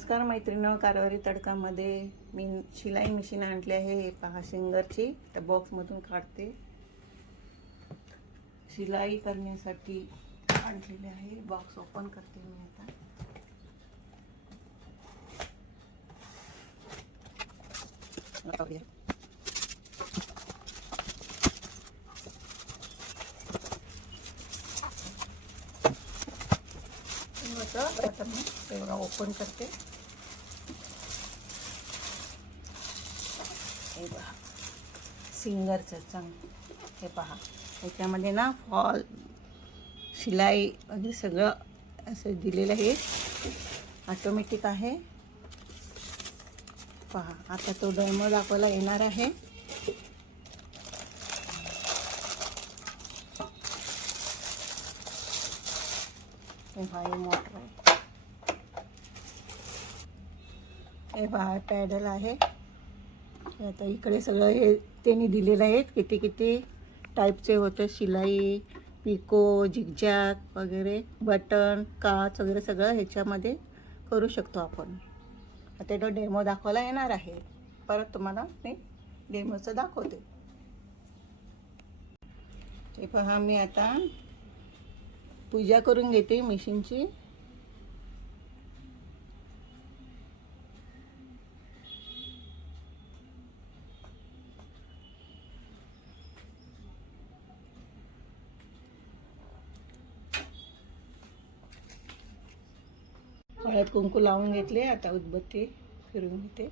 नमस्कार मैत्रिणींनो, कारवारी तडकामध्ये मी शिलाई मशीन आणली आहे. हे पहा सिंगरची. त्या बॉक्समधून काढते. शिलाई करण्यासाठी आणलेले आहे. बॉक्स ओपन करते मी आता. आता मी तेवढा ओपन करते. हे पहा सिंगरचं चांग. हे पहा याच्यामध्ये ना फॉल शिलाई वगैरे सगळं असं दिलेलं आहे. ऑटोमॅटिक आहे. पहा आता तो डेमो दाखवायला येणार आहे. हे पहा मोटर आहे. हे पहा पॅडल आहे. आता इकडे सगळं हे त्यांनी दिलेलं आहे. किती किती टाईपचे होते शिलाई, पिको, झिगझॅग वगैरे, बटन, काच वगैरे सगळं ह्याच्यामध्ये करू शकतो आपण. आता तो डेमो दाखवायला येणार आहे. परत तुम्हाला मी डेमोचं दाखवते. हे पहा मी आता पूजा करून घेते मशीनची. हळद कुंकू लावून घेतले. आता उदबत्ती फिरवून घेते.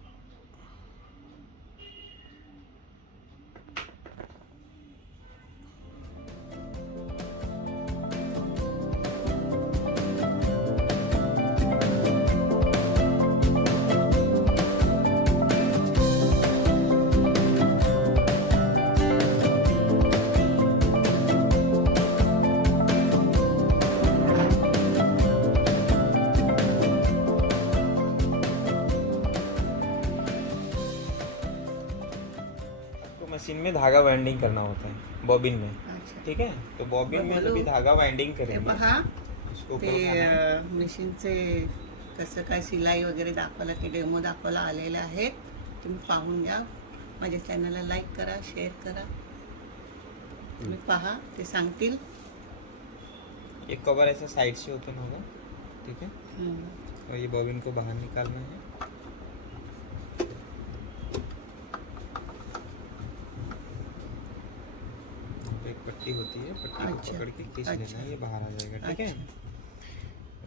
मशीन में धागा वाइंडिंग करना होता है बॉबिन में. ठीक है, तो बॉबिन में अभी धागा वाइंडिंग करेंगे. पहा उसको ते मशीनचे कसं काय शिलाई वगैरे दाखवायला, ते डेमो दाखवायला आलेले आहेत. तुम्ही पाहून घ्या. माझ्या चॅनलला लाईक करा, शेअर करा. तुम्ही पहा, ते सांगतील. एक कवर ऐसा साइड से ओपन होगा. ठीक है, और ये बॉबिन को बाहर निकालना है. एक पट्टी होती है, पट्टी को पकड़ के खींच लेना है. ये बाहर आ जाएगा. ठीक है,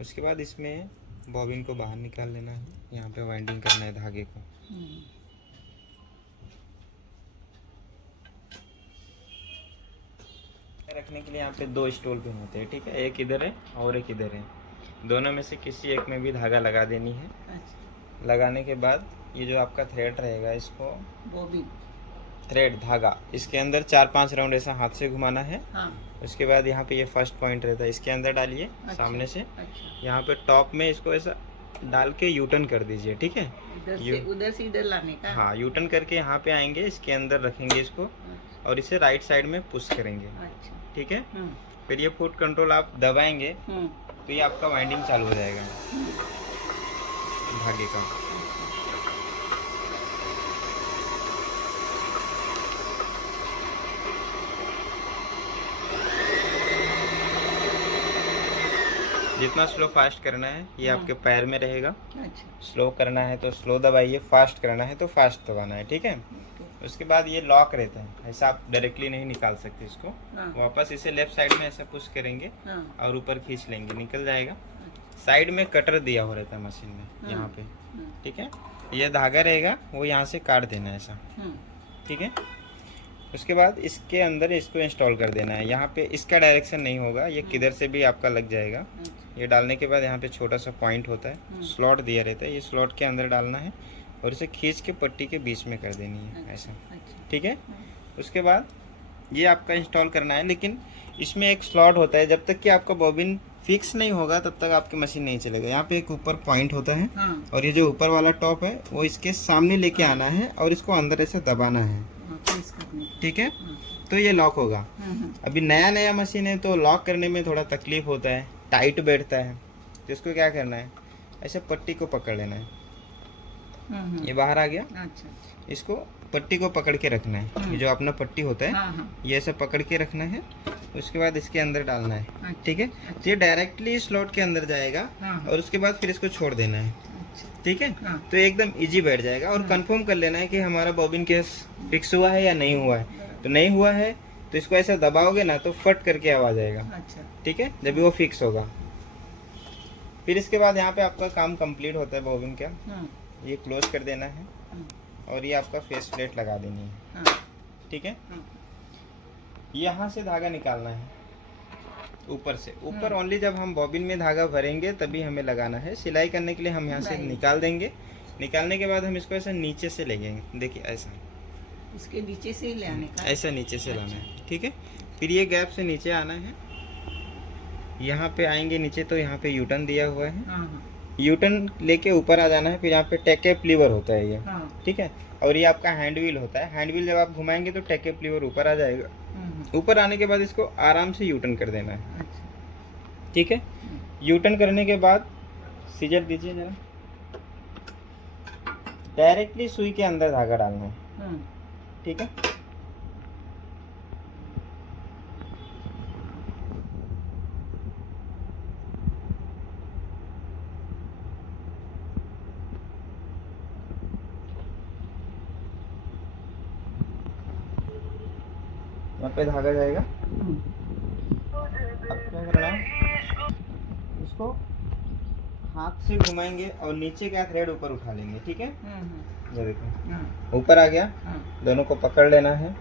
उसके बाद इसमें बॉबिन को बाहर निकाल लेना है. यहाँ पे वाइंडिंग करना है धागे को. रखने के लिए यहाँ पे दो स्टॉल पिन होते हैं. ठीक है, एक इधर है और एक इधर है. दोनों में से किसी एक में भी धागा लगा देनी है. लगाने के बाद ये जो आपका थ्रेड रहेगा, इसको बॉबिन थ्रेड धागा इसके अंदर 4-5 राउंड ऐसा हाथ से घुमाना है. उसके बाद यहाँ पे ये फर्स्ट पॉइंट रहता है, इसके अंदर डालिए. सामने से यहाँ पे टॉप में इसको ऐसा डाल के यूटर्न कर दीजिए. ठीक है, उधर से इधर लाने का. हाँ, यूटर्न करके यहाँ पे आएंगे, इसके अंदर रखेंगे इसको और इसे राइट साइड में पुश करेंगे. ठीक है, फिर ये फुट कंट्रोल आप दबाएंगे तो ये आपका वाइंडिंग चालू हो जाएगा धागे का. जितना स्लो फास्ट करना है ये आपके पैर में रहेगा. स्लो करना है तो स्लो दबाइए, फास्ट करना है तो फास्ट दबाना है. ठीक है, उसके बाद ये लॉक रहता है, ऐसा आप डायरेक्टली नहीं निकाल सकते इसको. वापस इसे लेफ्ट साइड में ऐसा पुश करेंगे और ऊपर खींच लेंगे, निकल जाएगा. साइड में कटर दिया हो रहता है मशीन में यहाँ पे. ठीक है, ये धागा रहेगा वो यहाँ से काट देना है ऐसा. ठीक है, उसके बाद इसके अंदर इसको इंस्टॉल कर देना है. यहाँ पे इसका डायरेक्शन नहीं होगा, ये किधर से भी आपका लग जाएगा. ये डालने के बाद यहाँ पे छोटा सा पॉइंट होता है, स्लॉट दिया रहता है. ये स्लॉट के अंदर डालना है और इसे खींच के पट्टी के बीच में कर देनी है ऐसा. ठीक है, उसके बाद ये आपका इंस्टॉल करना है. लेकिन इसमें एक स्लॉट होता है, जब तक कि आपका बॉबिन फिक्स नहीं होगा तब तक आपकी मशीन नहीं चलेगा. यहाँ पे एक ऊपर पॉइंट होता है और ये जो ऊपर वाला टॉप है वो इसके सामने लेके आना है और इसको अंदर ऐसे दबाना है. ठीक है, तो ये लॉक होगा. अभी नया नया मशीन है तो लॉक करने में थोड़ा तकलीफ होता है, टाइट बैठता है. तो इसको क्या करना है, ऐसे पट्टी को पकड़ लेना है। हम्म। ये बाहर आ गया, अच्छा। इसको पट्टी को पकड़ के रखना है। ये जो अपना पट्टी होता है, हाँ हाँ। ये ऐसे पकड़ के रखना है। उसके बाद इसके अंदर डालना है, अच्छा, ठीक है। अच्छा। ये डायरेक्टली स्लॉट के अंदर जाएगा, हाँ। और उसके बाद फिर इसको छोड़ देना है, अच्छा। ठीक है। हाँ। तो एकदम इजी बैठ जाएगा। और कंफर्म कर लेना है कि हमारा बॉबिन केस फिक्स हुआ है या नहीं हुआ है। तो नहीं हुआ है तो इसको ऐसा दबाओगे ना तो फट करके आवाज आएगा, अच्छा। ठीक है, जब भी वो फिक्स होगा। फिर इसके बाद यहाँ पे आपका काम कंप्लीट होता है बॉबिन का। ये क्लोज कर देना है, और ये आपका फेस प्लेट लगा देनी है, हाँ। ठीक है। यहाँ से धागा निकालना है ऊपर से। ऊपर ओनली जब हम बॉबिन में धागा भरेंगे तभी हमें लगाना है। सिलाई करने के लिए हम यहाँ से निकाल देंगे। निकालने के बाद हम इसको ऐसा नीचे से लेंगे, देखिए ऐसा, इसके नीचे से ले आने का, ऐसा नीचे से लाना है, ठीक है। फिर ये गैप से नीचे आना है। यहाँ पे आएंगे नीचे तो यहाँ पे यूटर्न दिया हुआ है, हाँ यूटर्न लेके ऊपर आ जाना है। फिर यहाँ पे टेकेप लीवर होता है ये, हाँ। ठीक है। और ये आपका हैंड व्हील होता है। हैंड व्हील जब आप घुमाएंगे तो टेकेप लीवर ऊपर आ जाएगा। ऊपर आने के बाद इसको आराम से यूटर्न कर देना है, अच्छा। ठीक है। यूटर्न करने के बाद सीजर दीजिए जरा, डायरेक्टली सुई के अंदर धागा डालना है, ठीक है। यहाँ पे धागा जाएगा। अब क्या करना है, इसको हाथ से घुमाएंगे और नीचे का थ्रेड ऊपर उठा लेंगे, ठीक है। ये देखो ऊपर आ गया, दोनों को पकड़ लेना है।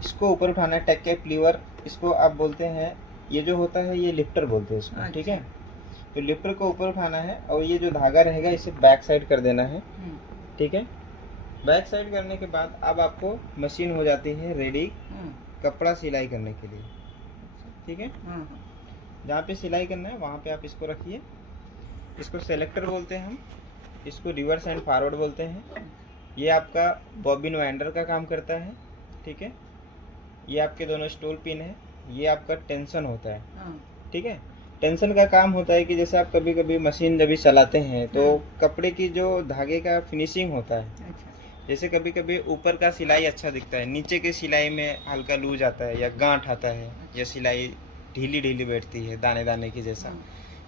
इसको ऊपर उठाना है, टेकेप लीवर इसको आप बोलते हैं। ये जो होता है ये लिफ्टर बोलते हैं इसको, ठीक है। तो लिफ्टर को ऊपर उठाना है, और ये जो धागा रहेगा इसे बैक साइड कर देना है, ठीक है। बैक साइड करने के बाद अब आपको मशीन हो जाती है रेडी कपड़ा सिलाई करने के लिए, ठीक है। जहाँ पे सिलाई करना है वहाँ पे आप इसको रखिए। इसको सेलेक्टर बोलते हैं हम, इसको रिवर्स एंड फॉरवर्ड बोलते हैं। ये आपका बॉबिन वाइंडर का काम करता है, ठीक है। ये आपके दोनों स्टोल पिन है। ये आपका टेंशन होता है, ठीक है। टेंशन का काम होता है कि जैसे आप कभी कभी मशीन जब भी चलाते हैं तो कपड़े की जो धागे का फिनिशिंग होता है, जैसे कभी कभी ऊपर का सिलाई अच्छा दिखता है, नीचे के सिलाई में हल्का लूज आता है या गांठ आता है, या सिलाई ढीली ढीली बैठती है दाने दाने की जैसा,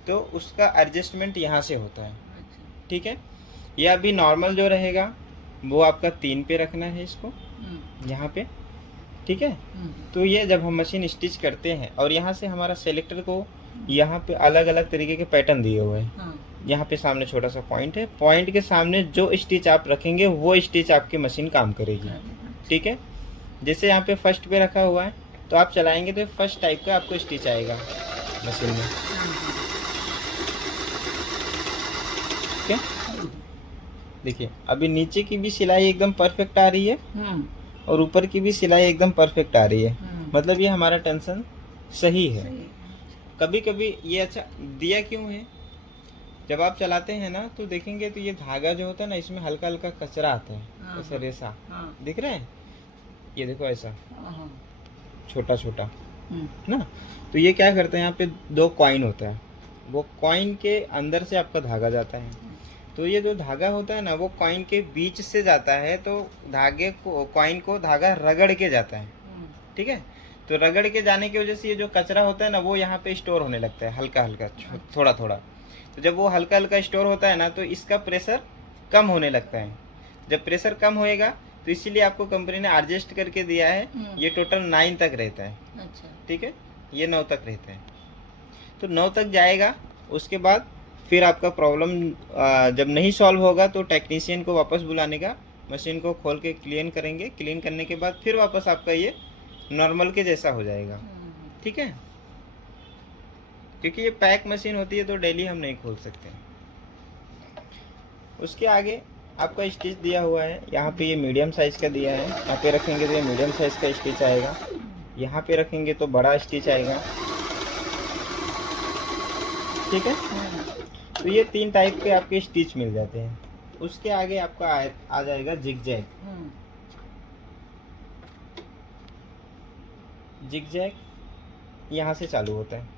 तो उसका एडजस्टमेंट यहाँ से होता है, ठीक है। ये अभी नॉर्मल जो रहेगा वो आपका 3 पे रखना है इसको, यहाँ पे, ठीक है। तो ये जब हम मशीन स्टिच करते हैं, और यहाँ से हमारा सेलेक्टर को यहाँ पे अलग अलग तरीके के पैटर्न दिए हुए हैं। यहाँ पे सामने छोटा सा पॉइंट है, पॉइंट के सामने जो स्टिच आप रखेंगे वो स्टिच आपकी मशीन काम करेगी, ठीक है। जैसे यहाँ पे फर्स्ट पे रखा हुआ है तो आप चलाएंगे तो फर्स्ट टाइप का आपको स्टिच आएगा मशीन में, ठीक है। देखिए अभी नीचे की भी सिलाई एकदम परफेक्ट आ रही है, और ऊपर की भी सिलाई एकदम परफेक्ट आ रही है, मतलब ये हमारा टेंशन सही है। कभी कभी ये अच्छा दिया क्यों है, जब आप चलाते हैं ना तो देखेंगे तो ये धागा जो होता है ना इसमें हल्का हल्का कचरा आता है, ऐसा रेसा दिख रहा है, ये देखो ऐसा छोटा छोटा ना। तो ये क्या करते हैं, यहाँ पे 2 कॉइन होता है, वो कॉइन के अंदर से आपका धागा जाता है। तो ये जो धागा होता है ना वो कॉइन के बीच से जाता है, तो धागे को कॉइन को धागा रगड़ के जाता है, ठीक है। तो रगड़ के जाने की वजह से ये जो कचरा होता है ना वो यहाँ पे स्टोर होने लगता है हल्का हल्का, थोड़ा थोड़ा। तो जब वो हल्का हल्का स्टोर होता है ना तो इसका प्रेशर कम होने लगता है। जब प्रेशर कम होएगा तो इसीलिए आपको कंपनी ने एडजस्ट करके दिया है, ये टोटल 9 तक रहता है, ठीक है। ये 9 तक रहता है, तो 9 तक जाएगा। उसके बाद फिर आपका प्रॉब्लम जब नहीं सॉल्व होगा तो टेक्नीशियन को वापस बुलाने का, मशीन को खोल के क्लीन करेंगे। क्लीन करने के बाद फिर वापस आपका ये नॉर्मल के जैसा हो जाएगा, ठीक है। क्योंकि ये पैक मशीन होती है तो डेली हम नहीं खोल सकते। उसके आगे आपका स्टिच दिया हुआ है, यहाँ पे ये मीडियम साइज का दिया है। यहाँ पे रखेंगे तो ये मीडियम साइज का स्टिच आएगा, यहाँ पे रखेंगे तो बड़ा स्टिच आएगा, ठीक है। तो ये 3 टाइप के आपके स्टिच मिल जाते हैं। उसके आगे आपका आ जाएगा जिगजैग। जिगजैग यहाँ से चालू होता है।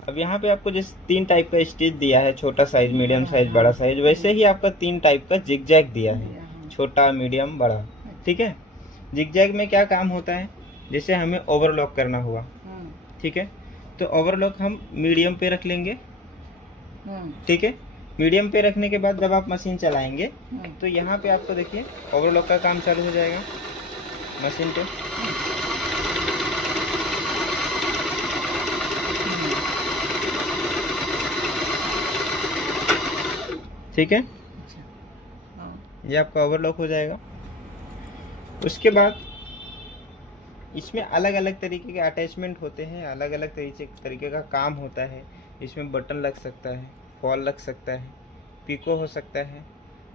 अब यहाँ पे आपको जिस 3 टाइप का स्टिच दिया है, छोटा साइज, मीडियम साइज, बड़ा साइज, वैसे ही आपका 3 टाइप का जिगजैग दिया है, छोटा, मीडियम, बड़ा। ठीक है। जिगजैग में क्या काम होता है, जैसे हमें ओवरलॉक करना हुआ, ठीक है, तो ओवरलॉक हम मीडियम पे रख लेंगे। ठीक है। मीडियम पे रखने के बाद जब आप मशीन चलाएंगे तो यहाँ पे आपको देखिए ओवरलॉक का काम चालू हो जाएगा मशीन पे। ठीक है, ये आपका ओवरलॉक हो जाएगा। उसके बाद इसमें अलग अलग तरीके के अटैचमेंट होते हैं, अलग अलग तरीके का काम होता है। इसमें बटन लग सकता है, फॉल लग सकता है, पिको हो सकता है,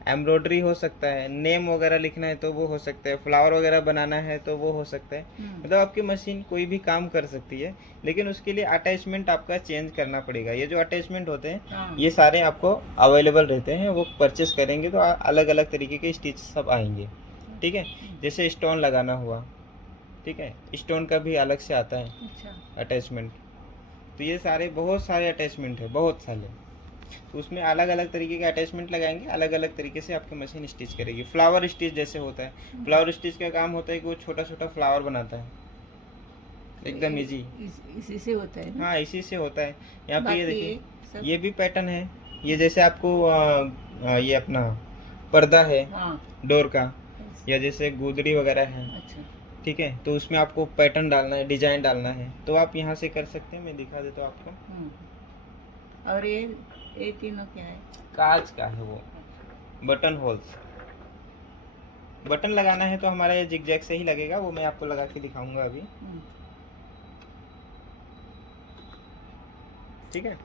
एम्ब्रॉयडरी हो सकता है, नेम वगैरह लिखना है तो वो हो सकता है, फ्लावर वगैरह बनाना है तो वो हो सकता है। मतलब आपकी मशीन कोई भी काम कर सकती है, लेकिन उसके लिए अटैचमेंट आपका चेंज करना पड़ेगा। ये जो अटैचमेंट होते हैं ये सारे आपको अवेलेबल रहते हैं, वो परचेस करेंगे तो अलग अलग तरीके के स्टिच सब आएंगे। ठीक है। जैसे स्टोन लगाना हुआ, ठीक है, स्टोन का भी अलग से आता है अटैचमेंट। तो ये सारे बहुत सारे अटैचमेंट है, बहुत सारे। तो उसमें अलग अलग तरीके के अटैचमेंट लगाएंगे, अलग अलग तरीके से आपकी मशीन स्टिच करेगी। फ्लावर स्टिच जैसे होता है, फ्लावर स्टिच का काम होता है कि वो छोटा छोटा फ्लावर बनाता है, एकदम इजी। इसी से होता है ना? हाँ, इसी से होता है। यहाँ पे ये देखिए, ये भी पैटर्न है। ये जैसे आपको ये अपना पर्दा है डोर का, या जैसे गुदड़ी वगैरह है, ठीक है, तो उसमें आपको पैटर्न डालना है, डिजाइन डालना है, तो आप यहाँ से कर सकते हैं। मैं दिखा देता हूँ आपको। और ये तीनों क्या है? कांच का है वो, बटन होल्स। बटन लगाना है तो हमारा ये जिगजैग से ही लगेगा, वो मैं आपको लगा के दिखाऊंगा अभी। ठीक है।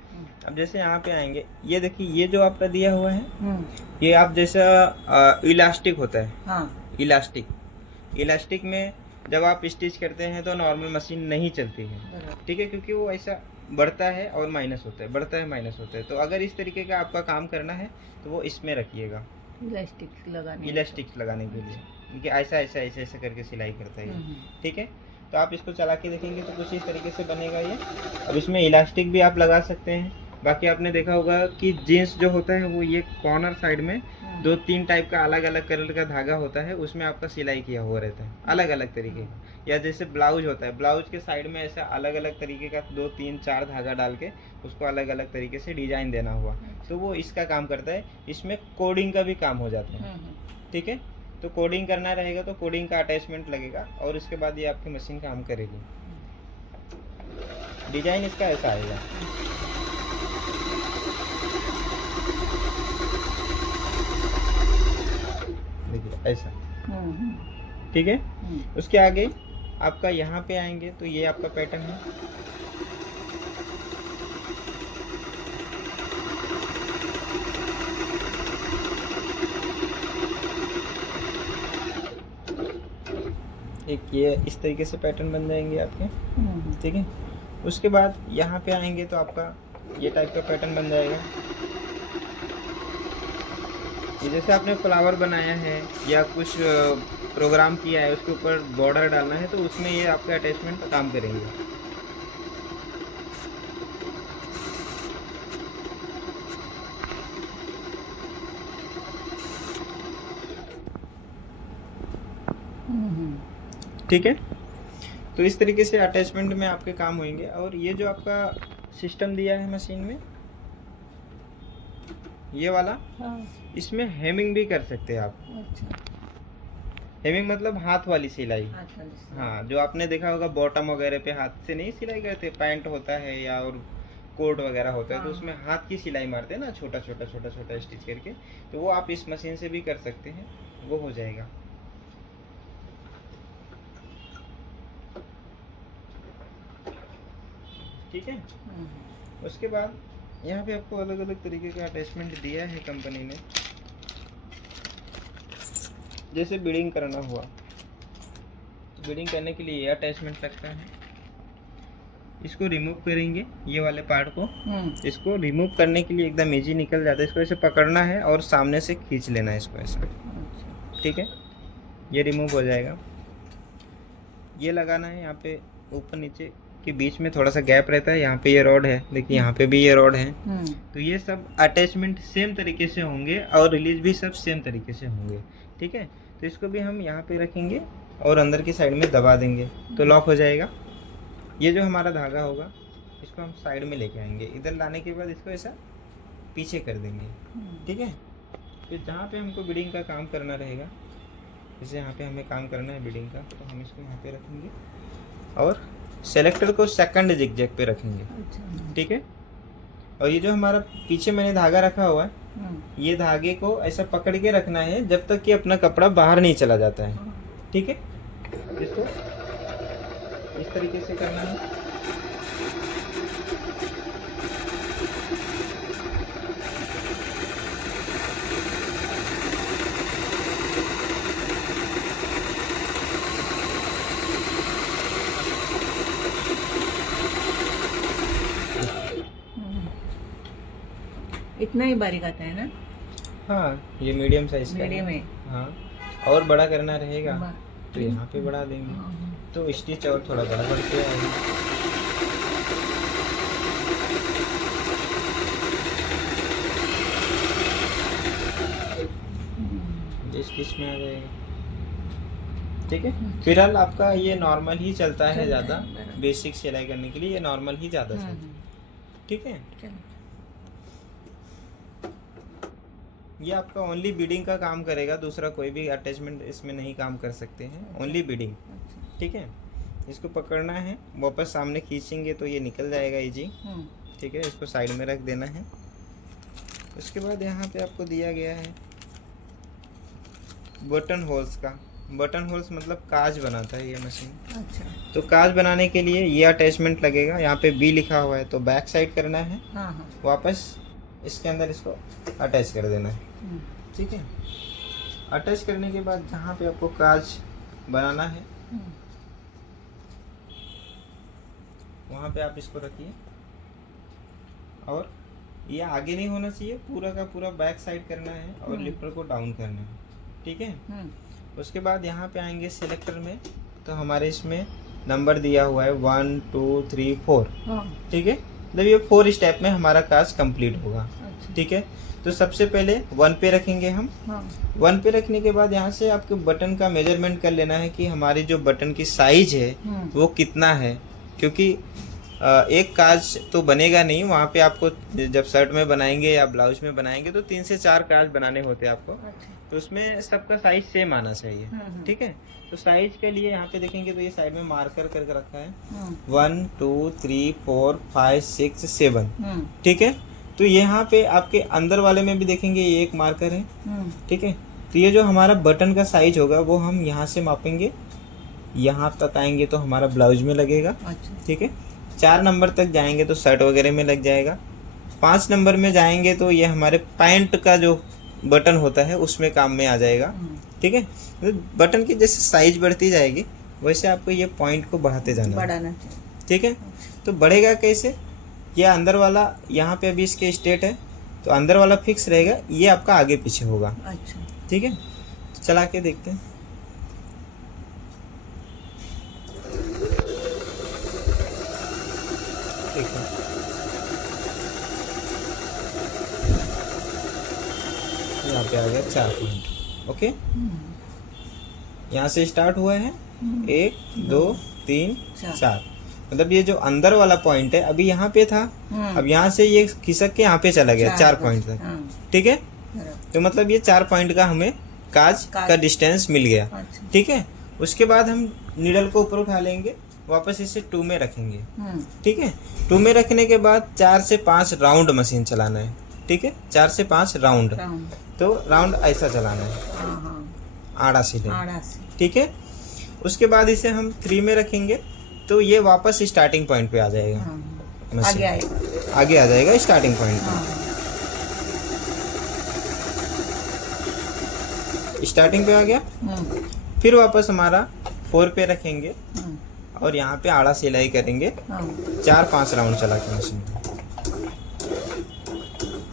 अब जैसे यहाँ पे आएंगे, ये देखिए, ये जो आपका दिया हुआ है ये आप जैसा इलास्टिक होता है। हाँ। इलास्टिक में जब आप स्टिच करते हैं तो नॉर्मल मशीन नहीं चलती है। ठीक है, क्योंकि वो ऐसा बढ़ता है और माइनस होता है, बढ़ता है माइनस होता है। तो अगर इस तरीके का आपका काम करना है तो वो इसमें रखिएगा, इलास्टिक लगाने के लिए, क्योंकि ऐसा ऐसा ऐसा ऐसा करके सिलाई करता है। ठीक है। तो आप इसको चला के देखेंगे तो कुछ इस तरीके से बनेगा ये। अब इसमें इलास्टिक भी आप लगा सकते हैं। बाकी आपने देखा होगा कि जीन्स जो होता है वो ये कॉर्नर साइड में 2-3 टाइप का अलग अलग कलर का धागा होता है, उसमें आपका सिलाई किया हुआ रहता है अलग अलग तरीके का। या जैसे ब्लाउज होता है, ब्लाउज के साइड में ऐसा अलग अलग तरीके का 2-3-4 धागा डाल के उसको अलग अलग तरीके से डिजाइन देना हुआ, तो वो इसका काम करता है। इसमें कोडिंग का भी काम हो जाता है। ठीक है। तो कोडिंग करना रहेगा तो कोडिंग का अटैचमेंट लगेगा, और उसके बाद ये आपकी मशीन काम करेगी। डिजाइन इसका ऐसा आएगा। देखिए ऐसा। ठीक है। उसके आगे आपका यहाँ पे आएंगे तो ये आपका पैटर्न है। एक ये इस तरीके से पैटर्न बन जाएंगे आपके। ठीक है। उसके बाद यहाँ पे आएंगे तो आपका ये टाइप का पैटर्न बन जाएगा। ये जैसे आपने फ्लावर बनाया है या कुछ प्रोग्राम किया है, उसके ऊपर बॉर्डर डालना है, तो उसमें ये आपके अटैचमेंट का काम करेंगे। ठीक है। तो इस तरीके से अटैचमेंट में आपके काम होंगे। और ये जो आपका सिस्टम दिया है मशीन में, ये वाला, इसमें हेमिंग भी कर सकते हैं आप। हेमिंग मतलब हाथ वाली सिलाई। हाँ, जो आपने देखा होगा बॉटम वगैरह पे हाथ से नहीं सिलाई करते, पैंट होता है या और कोट वगैरह होता है, तो उसमें हाथ की सिलाई मारते हैं ना, छोटा छोटा छोटा छोटा स्टिच करके, तो वो आप इस मशीन से भी कर सकते हैं, वो हो जाएगा। ठीक है। उसके बाद यहाँ पे आपको अलग अलग तरीके का अटैचमेंट दिया है कंपनी ने। जैसे बीडिंग करना हुआ, बीडिंग करने के लिए ये अटैचमेंट लगता है। इसको रिमूव करेंगे, ये वाले पार्ट को। इसको रिमूव करने के लिए एकदम इजी निकल जाता है। इसको ऐसे पकड़ना है और सामने से खींच लेना है इसको ऐसा। ठीक है। ये रिमूव हो जाएगा। ये लगाना है यहाँ पे ऊपर नीचे कि बीच में थोड़ा सा गैप रहता है, यहाँ पे ये रॉड है, देखिए यहाँ पे भी ये रॉड है। तो ये सब अटैचमेंट सेम तरीके से होंगे और रिलीज भी सब सेम तरीके से होंगे, ठीक है। तो इसको भी हम यहाँ पे रखेंगे और अंदर की साइड में दबा देंगे तो लॉक हो जाएगा। ये जो हमारा धागा होगा इसको हम साइड में लेके आएंगे, इधर लाने के बाद इसको ऐसा पीछे कर देंगे, ठीक है। फिर जहाँ पे हमको बीडिंग का काम करना रहेगा, जैसे यहाँ पे हमें काम करना है बीडिंग का, तो हम इसको यहाँ पे रखेंगे और सेलेक्टर को सेकंड जिगजैग पे रखेंगे, ठीक है। और ये जो हमारा पीछे मैंने धागा रखा हुआ है, ये धागे को ऐसा पकड़ के रखना है जब तक कि अपना कपड़ा बाहर नहीं चला जाता है, ठीक है। इसको इस तरीके से करना है। इतना ही बारीक आता है ना? हाँ, ये मीडियम साइज का मीडियम है। हाँ, और बड़ा करना रहेगा तो यहाँ पे बढ़ा देंगे, तो स्टिच और थोड़ा बड़ा बढ़ते आएगा। ये स्टिच में आ जाएगा, ठीक है। फिलहाल आपका ये नॉर्मल ही चलता है, ज़्यादा बेसिक सिलाई करने के लिए ये नॉर्मल ही ज़्यादा चलता है, ठीक है। ये आपका ओनली बीडिंग का काम करेगा, दूसरा कोई भी अटैचमेंट इसमें नहीं काम कर सकते हैं, ओनली बीडिंग, ठीक है। इसको पकड़ना है, वापस सामने खींचेंगे तो ये निकल जाएगा इजी, ठीक है। इसको साइड में रख देना है। उसके बाद यहाँ पे आपको दिया गया है बटन होल्स का। बटन होल्स मतलब काज बनाता है ये मशीन। अच्छा। तो काज बनाने के लिए ये अटैचमेंट लगेगा, यहाँ पे बी लिखा हुआ है, तो बैक साइड करना है, वापस इसके अंदर इसको अटैच कर देना है, ठीक है। अटैच करने के बाद जहाँ पे आपको काज बनाना है वहाँ पे आप इसको रखिए, और ये आगे नहीं होना चाहिए, पूरा का पूरा बैक साइड करना है और लिपर को डाउन करना है, ठीक है। उसके बाद यहाँ पे आएंगे सिलेक्टर में, तो हमारे इसमें नंबर दिया हुआ है 1 2 3 4, ठीक है। मतलब ये 4 स्टेप में हमारा काज कंप्लीट होगा, ठीक है। तो सबसे पहले 1 पे रखेंगे हम। 1 पे रखने के बाद यहाँ से आपको बटन का मेजरमेंट कर लेना है कि हमारी जो बटन की साइज है वो कितना है, क्योंकि एक काज तो बनेगा नहीं, वहाँ पे आपको जब शर्ट में बनाएंगे या ब्लाउज में बनाएंगे तो 3 से 4 काज बनाने होते हैं आपको, तो उसमें सबका साइज सेम आना चाहिए, ठीक है। तो साइज के लिए यहाँ पे देखेंगे तो ये साइड में मार्कर करके रखा है 1 2 3 4 5 6 7, ठीक है। तो यहाँ पे आपके अंदर वाले में भी देखेंगे ये एक मार्कर है, ठीक है। तो ये जो हमारा बटन का साइज होगा वो हम यहाँ से मापेंगे, यहाँ तक आएंगे तो हमारा ब्लाउज में लगेगा, ठीक है। 4 नंबर तक जाएंगे तो शर्ट वगैरह में लग जाएगा। 5 नंबर में जाएंगे तो ये हमारे पैंट का जो बटन होता है उसमें काम में आ जाएगा, ठीक है। तो बटन की जैसे साइज बढ़ती जाएगी वैसे आपको ये पॉइंट को बढ़ाते जाना है, ठीक है। तो बढ़ेगा कैसे, ये अंदर वाला यहाँ पे अभी इसके स्टेट है तो अंदर वाला फिक्स रहेगा, ये आपका आगे पीछे होगा, अच्छा, ठीक है। तो चला के देखते हैं। यहाँ पे आ गया 4 पॉइंट, ओके। यहाँ से स्टार्ट हुआ है 1 2 3 4, मतलब ये जो अंदर वाला पॉइंट है अभी यहाँ पे था, अब यहाँ से ये खिसक के यहाँ पे चला गया 4 पॉइंट तक, ठीक है। तो मतलब ये 4 पॉइंट का हमें काज का डिस्टेंस मिल गया, ठीक है। उसके बाद हम नीडल को ऊपर उठा लेंगे, वापस इसे 2 में रखेंगे, ठीक है। 2 में रखने के बाद 4 से 5 राउंड मशीन चलाना है, ठीक है। 4 से 5 राउंड, तो राउंड ऐसा चलाना है, आड़ा सीधे, ठीक है। उसके बाद इसे हम 3 में रखेंगे तो ये वापस स्टार्टिंग पॉइंट पे आ जाएगा, मशीन आगे आ जाएगा स्टार्टिंग पॉइंट पे, स्टार्टिंग पे आ गया। फिर वापस हमारा 4 पे रखेंगे और यहाँ पे आड़ा सिलाई करेंगे 4-5 राउंड चला के मशीन,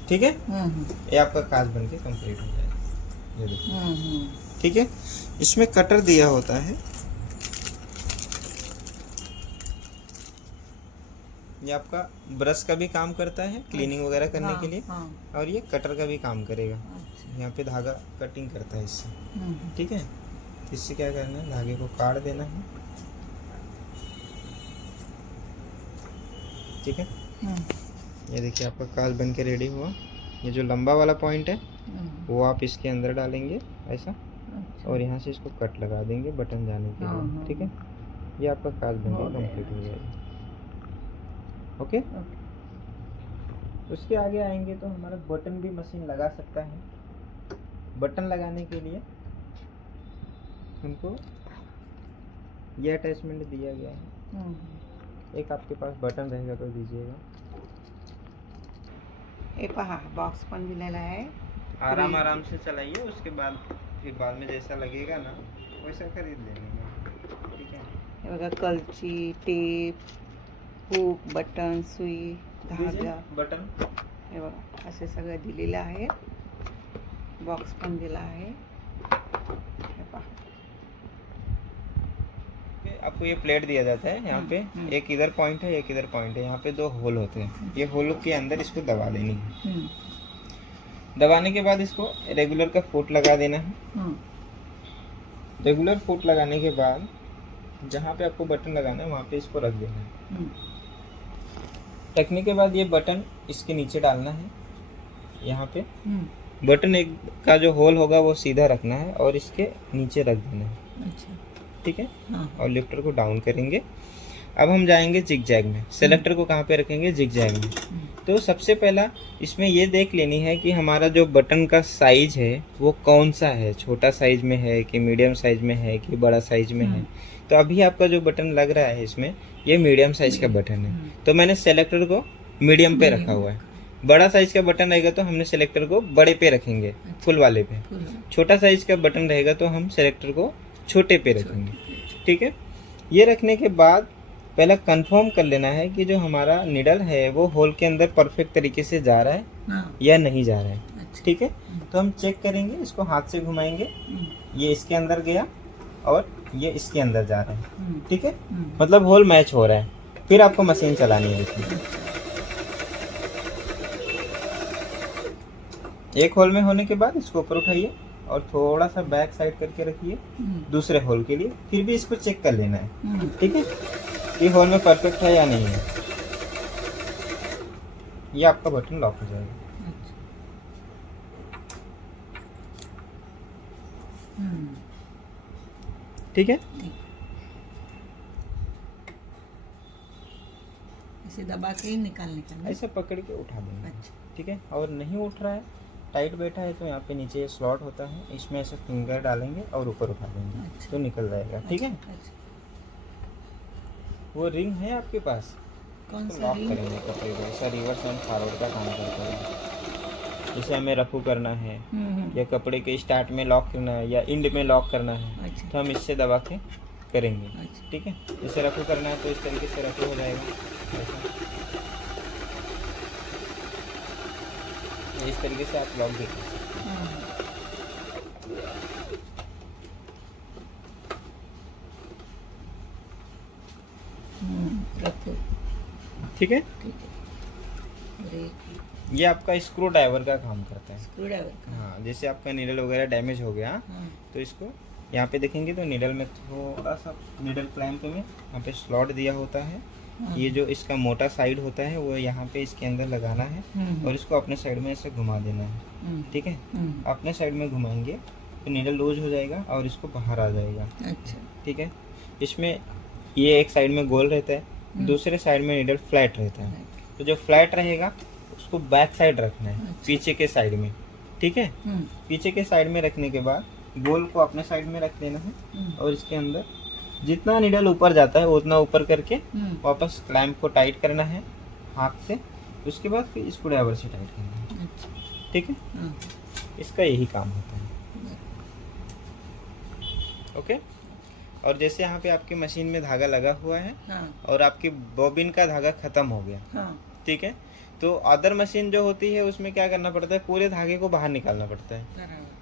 ठीक है। ये आपका काज बन के कंप्लीट हो जाएगा, ये देखिए, ठीक है। इसमें कटर दिया होता है, ये आपका ब्रश का भी काम करता है क्लीनिंग वगैरह करने हाँ, के लिए, हाँ। और ये कटर का भी काम करेगा। अच्छा। यहाँ पे धागा कटिंग करता है इससे, ठीक है। इससे क्या करना है, धागे को काट देना है, ठीक है। ये देखिए आपका काज बन के रेडी हुआ। ये जो लंबा वाला पॉइंट है वो आप इसके अंदर डालेंगे ऐसा, अच्छा। और यहाँ से इसको कट लगा देंगे बटन जाने के हाँ, लिए, हाँ। ठीक है। ये आपका काज बन के हो गया। कंप्लीट हो जाएगा। ओके। उसके आगे आएंगे तो हमारा बटन भी मशीन लगा सकता है। बटन लगाने के लिए हमको ये अटैचमेंट दिया गया है। एक आपके पास बटन रहेगा तो दीजिएगा। हे पहा बॉक्स पण दिलेला आहे। आराम आराम से चलाइए, उसके बाद फिर बाद में जैसा लगेगा ना वैसा खरीद लेंगे, ठीक है। हे बघा कलची, टेप, हुक, बटन, सुई, धागा, बटन हे बघा असे सगळं दिलेलं आहे। बॉक्स पण दिला आहे, हे पहा। आपको ये प्लेट दिया जाता है। यहाँ पे एक इधर पॉइंट है, एक इधर पॉइंट है। यहाँ पे 2 होल होते हैं। ये होल के अंदर इसको दबा देनी है। दबाने के बाद इसको रेगुलर का फुट लगा देना है। रेगुलर फुट लगाने के बाद जहाँ पे आपको बटन लगाना है वहाँ पे इसको रख देना है। रखने के बाद ये बटन इसके नीचे डालना है। यहाँ पे बटन एक का जो होल होगा वो सीधा रखना है और इसके नीचे रख देना है, ठीक है। और लिफ्टर को डाउन करेंगे। अब हम जाएंगे जिग जैग में। सेलेक्टर को कहाँ पे रखेंगे, जिग जैग में। तो सबसे पहला इसमें ये देख लेनी है कि हमारा जो बटन का साइज है वो कौन सा है, छोटा साइज में है कि मीडियम साइज में है कि बड़ा साइज में है। तो अभी आपका जो बटन लग रहा है इसमें ये मीडियम साइज का बटन है, तो मैंने सेलेक्टर को मीडियम पे रखा हुआ है। बड़ा साइज का बटन रहेगा तो हमने सेलेक्टर को बड़े पे रखेंगे, फुल वाले पे। छोटा साइज का बटन रहेगा तो हम सेलेक्टर को छोटे पे रखेंगे, ठीक है। ये रखने के बाद पहला कंफर्म कर लेना है कि जो हमारा निडल है वो होल के अंदर परफेक्ट तरीके से जा रहा है या नहीं जा रहा है, ठीक है। तो हम चेक करेंगे, इसको हाथ से घुमाएंगे, ये इसके अंदर गया और ये इसके अंदर जा रहा है, ठीक है। मतलब होल मैच हो रहा है। फिर आपको मशीन चलानी है इसमें। एक होल में होने के बाद इसको ऊपर उठाइए और थोड़ा सा बैक साइड करके रखिए दूसरे होल के लिए। फिर भी इसको चेक कर लेना है, ठीक है, कि होल में परफेक्ट है या नहीं है। ये आपका बटन लॉक हो जाएगा। ठीक है। इसे दबा के ही निकालने का, ऐसे पकड़ के उठा देना, ठीक है। और नहीं उठ रहा है, टाइट बैठा है, तो यहाँ पे नीचे स्लॉट होता है, इसमें ऐसे फिंगर डालेंगे और ऊपर उठा देंगे, तो निकल जाएगा, ठीक है। वो रिंग है आपके पास, कौन तो सा लॉक रिंग? करेंगे कपड़े को। ऐसा रिवर्स एंड फॉरवर्ड का काम करता है। जैसे हमें रफू करना है या कपड़े के स्टार्ट में लॉक करना है या एंड में लॉक करना है, तो हम इससे दबा के करेंगे, ठीक है। जैसे रफू करना है तो इस तरीके से रफू हो जाएगा, इस तरीके से आप लॉक दे सकते हैं। ठीक है। ये आपका स्क्रू ड्राइवर का काम करता है। स्क्रू ड्राइवर, हाँ, जैसे आपका नीडल वगैरह डैमेज हो गया तो इसको यहाँ पे देखेंगे तो नीडल में थोड़ा सा नीडल क्लैंप में यहाँ पे स्लॉट दिया होता है। ये जो इसका मोटा साइड होता है वो यहाँ पे इसके अंदर लगाना है और इसको अपने साइड में ऐसे घुमा देना है, ठीक है। अपने साइड में घुमाएंगे तो नीडल लूज हो जाएगा और इसको बाहर आ जाएगा, अच्छा, ठीक है। इसमें ये एक साइड में गोल रहता है, दूसरे साइड में नीडल फ्लैट रहता है। तो जो फ्लैट रहेगा उसको बैक साइड रखना है, पीछे के साइड में, ठीक है। पीछे के साइड में रखने के बाद गोल को अपने साइड में रख देना है और इसके अंदर जितना नीडल ऊपर जाता है उतना ऊपर करके वापस क्लैंप को टाइट करना है हाथ से। उसके बाद फिर स्क्रू ड्राइवर से टाइट करना है, ठीक है। इसका यही काम होता है, ओके। और जैसे यहाँ पे आपकी मशीन में धागा लगा हुआ है और आपकी बॉबिन का धागा खत्म हो गया, ठीक है, तो अदर मशीन जो होती है उसमें क्या करना पड़ता है, पूरे धागे को बाहर निकालना पड़ता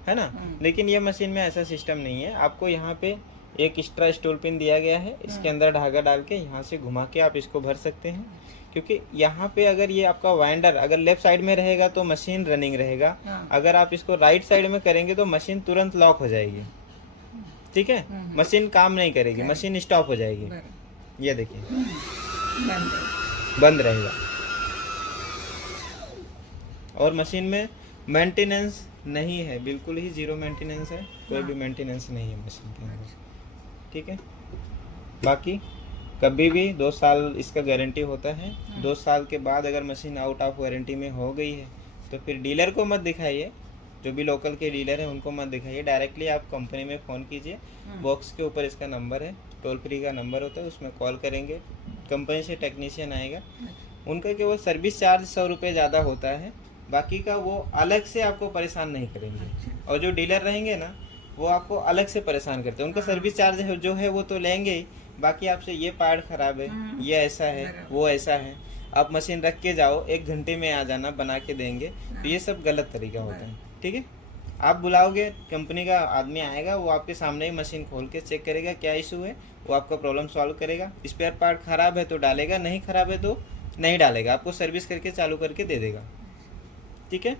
है ना। लेकिन ये मशीन में ऐसा सिस्टम नहीं है। आपको यहाँ पे एक एक्स्ट्रा स्टोल पिन दिया गया है, इसके अंदर धागा डाल के यहाँ से घुमा के आप इसको भर सकते हैं। क्योंकि यहाँ पे अगर ये आपका वाइंडर अगर लेफ्ट साइड में रहेगा तो मशीन रनिंग रहेगा, अगर आप इसको राइट साइड में करेंगे तो मशीन तुरंत लॉक हो जाएगी। ठीक है, मशीन काम नहीं करेगी, मशीन स्टॉप हो जाएगी। ये देखिए बंद रहेगा। और मशीन में मेंटेनेंस नहीं है, बिल्कुल ही जीरो मेंटेनेंस है, कोई भी मेंटेनेंस नहीं है मशीन के अंदर। ठीक है, बाकी कभी भी 2 साल इसका गारंटी होता है। 2 साल के बाद अगर मशीन आउट ऑफ वारंटी में हो गई है तो फिर डीलर को मत दिखाइए, जो भी लोकल के डीलर है उनको मत दिखाइए, डायरेक्टली आप कंपनी में फ़ोन कीजिए। बॉक्स के ऊपर इसका नंबर है, टोल फ्री का नंबर होता है, उसमें कॉल करेंगे, कंपनी से टेक्नीशियन आएगा। उनका केवल सर्विस चार्ज 100 रुपये ज़्यादा होता है, बाकी का वो अलग से आपको परेशान नहीं करेंगे। और जो डीलर रहेंगे ना वो आपको अलग से परेशान करते हैं, उनका सर्विस चार्ज जो है वो तो लेंगे ही, बाकी आपसे ये पार्ट ख़राब है, ये ऐसा है, वो ऐसा है, आप मशीन रख के जाओ 1 घंटे में आ जाना, बना के देंगे, तो ये सब गलत तरीका होता है। ठीक है, आप बुलाओगे, कंपनी का आदमी आएगा, वो आपके सामने ही मशीन खोल के चेक करेगा क्या इशू है, वो आपका प्रॉब्लम सॉल्व करेगा। स्पेयर पार्ट ख़राब है तो डालेगा, नहीं ख़राब है तो नहीं डालेगा, आपको सर्विस करके चालू करके दे देगा। ठीक है,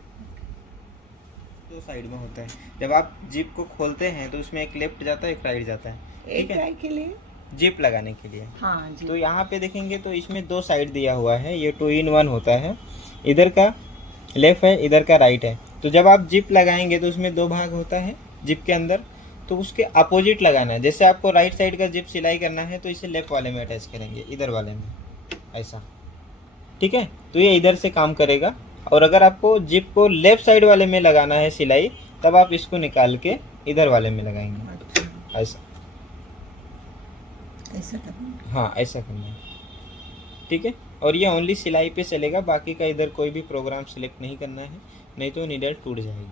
2 साइड में होता है। जब आप जिप को खोलते हैं तो उसमें एक लेफ्ट जाता है, एक राइट जाता है। ठीक है, के लिए जिप लगाने के लिए। हाँ जी। तो यहाँ पे देखेंगे तो इसमें 2 साइड दिया हुआ है, ये 2 in 1 होता है, इधर का लेफ्ट है, इधर का राइट है। तो जब आप जिप लगाएंगे तो उसमें 2 भाग होता है जिप के अंदर, तो उसके अपोजिट लगाना है। जैसे आपको राइट साइड का जिप सिलाई करना है तो इसे लेफ्ट वाले में अटैच करेंगे, इधर वाले में ऐसा। ठीक है, तो ये इधर से काम करेगा। और अगर आपको जिप को लेफ्ट साइड वाले में लगाना है सिलाई, तब आप इसको निकाल के इधर वाले में लगाएंगे, ऐसा करना। हाँ, ऐसा करना है। ठीक है, और ये ओनली सिलाई पे चलेगा, बाकी का इधर कोई भी प्रोग्राम सिलेक्ट नहीं करना है, नहीं तो नीडल टूट जाएगी।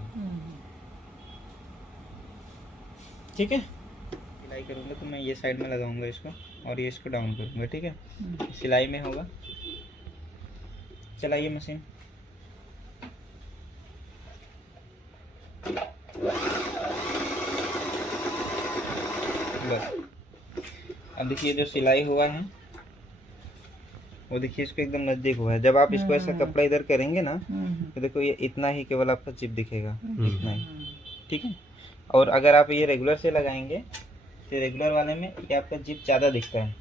ठीक है, सिलाई करूँगा तो मैं ये साइड में लगाऊंगा इसको, और ये इसको डाउन करूँगा। ठीक है, सिलाई में होगा। चलाइए मशीन। बस, अब देखिए जो सिलाई हुआ है वो देखिए इसको एकदम नज़दीक हुआ है। जब आप इसको ऐसा कपड़ा इधर करेंगे ना तो देखो ये इतना ही केवल आपका जिप दिखेगा, इतना ही। ठीक है, और अगर आप ये रेगुलर से लगाएंगे तो रेगुलर वाले में ये आपका जिप ज़्यादा दिखता है।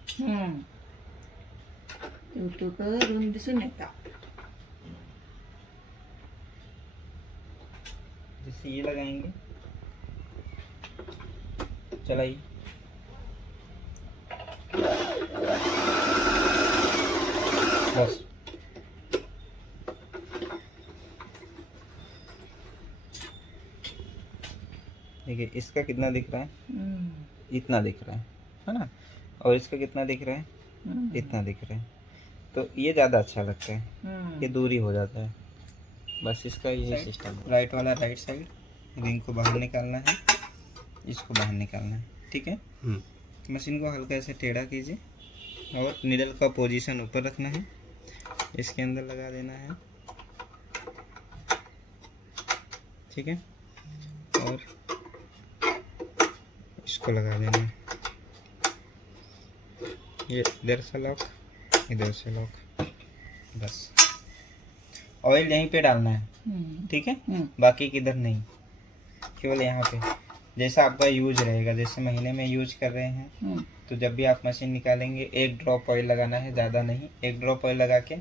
जैसे ये लगाएंगे, चलाइए। बस, देखिए इसका कितना दिख रहा है, इतना दिख रहा है ना, और इसका कितना दिख रहा है, इतना दिख रहा है। तो ये ज़्यादा अच्छा लगता है, ये दूरी हो जाता है। बस इसका यही सिस्टम है। राइट वाला राइट साइड, रिंग को बाहर निकालना है, इसको बाहर निकालना है। ठीक है, मशीन को हल्का ऐसे टेढ़ा कीजिए और निडल का पोजीशन ऊपर रखना है, इसके अंदर लगा देना है। ठीक है, और इसको लगा देना है, ये इधर से लॉक, इधर से लॉक। बस, ऑयल यहीं पे डालना है। ठीक है, बाकी किधर नहीं, केवल यहाँ पे। जैसा आपका यूज रहेगा, जैसे महीने में यूज कर रहे हैं तो जब भी आप मशीन निकालेंगे 1 ड्रॉप ऑयल लगाना है, ज़्यादा नहीं, 1 ड्रॉप ऑयल लगा के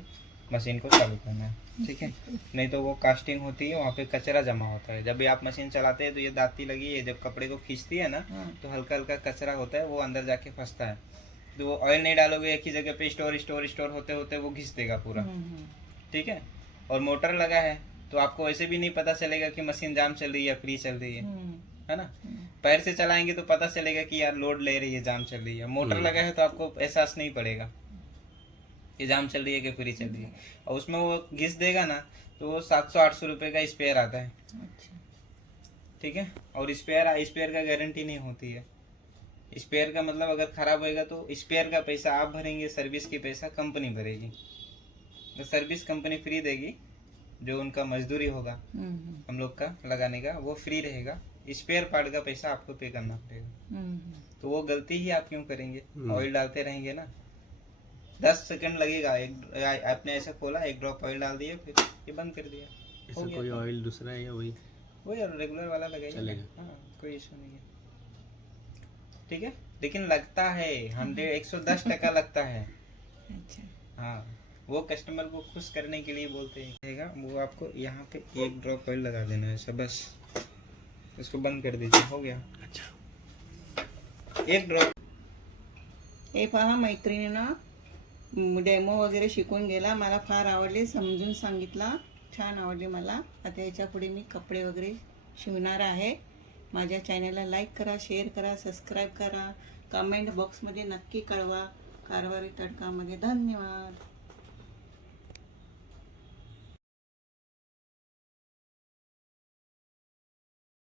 मशीन को चालू करना है। ठीक है, नहीं तो वो कास्टिंग होती है, वहाँ पे कचरा जमा होता है। जब भी आप मशीन चलाते हैं तो ये दाती लगी है, जब कपड़े को खींचती है ना तो हल्का हल्का कचरा होता है, वो अंदर जाके फंसता है। तो वो ऑयल नहीं डालोगे एक ही जगह पे स्टोर होते होते वो घिस देगा पूरा। ठीक है, और मोटर लगा है तो आपको वैसे भी नहीं पता चलेगा कि मशीन जाम चल रही है या फ्री चल रही है ना। पैर से चलाएंगे तो पता चलेगा कि यार लोड ले रही है, जाम चल रही है। मोटर लगा है तो आपको एहसास नहीं पड़ेगा कि जाम चल रही है कि फ्री चल रही है। और उसमें वो घिस देगा ना तो वो 700-800 रुपये का स्पेयर आता है। ठीक है, और स्पेयर का गारंटी नहीं होती है। स्पेयर का मतलब अगर ख़राब होएगा तो स्पेयर का पैसा आप भरेंगे, सर्विस की पैसा कंपनी भरेगी। तो सर्विस कंपनी फ्री देगी, जो उनका मजदूरी होगा हम लोग का लगाने का वो फ्री रहेगा, स्पेयर पार्ट का पैसा आपको पे करना पड़ेगा। तो वो गलती ही आप क्यों करेंगे? ऑयल डालते रहेंगे ना, 10 सेकंड लगेगा। एक आपने ऐसे खोला, 1 ड्रॉप ऑयल डाल दिए, फिर ये बंद कर दिया, हो गया। कोई ऑयल दूसरा है या वही वही रेगुलर वाला लगाइए, चलेगा। हाँ कोई इशू नहीं है, ठीक है। लेकिन लगता है 110% लगता है। अच्छा, हाँ, वो कस्टमर को खुश करने के लिए बोलते हैं। वो आपको यहाँ पे 1 ड्रॉप ऑयल लगा देना है, ऐसा बस, इसको बंद कर दीजिए, हो गया। अच्छा, 1 ड्रॉप। हे पहा, मैत्रिणीनं डेमो वगैरे शिकून गेला, मला फार आवडले, समजून सांगितला, छान आवडले मला. आता याच्या पुढे मी कपडे वगैरे शिवणार आहे. माझ्या चॅनलला लाईक करा, शेअर करा, सबस्क्राईब करा, कमेंट बॉक्समध्ये नक्की कळवा. कारवारी तडकामध्ये धन्यवाद.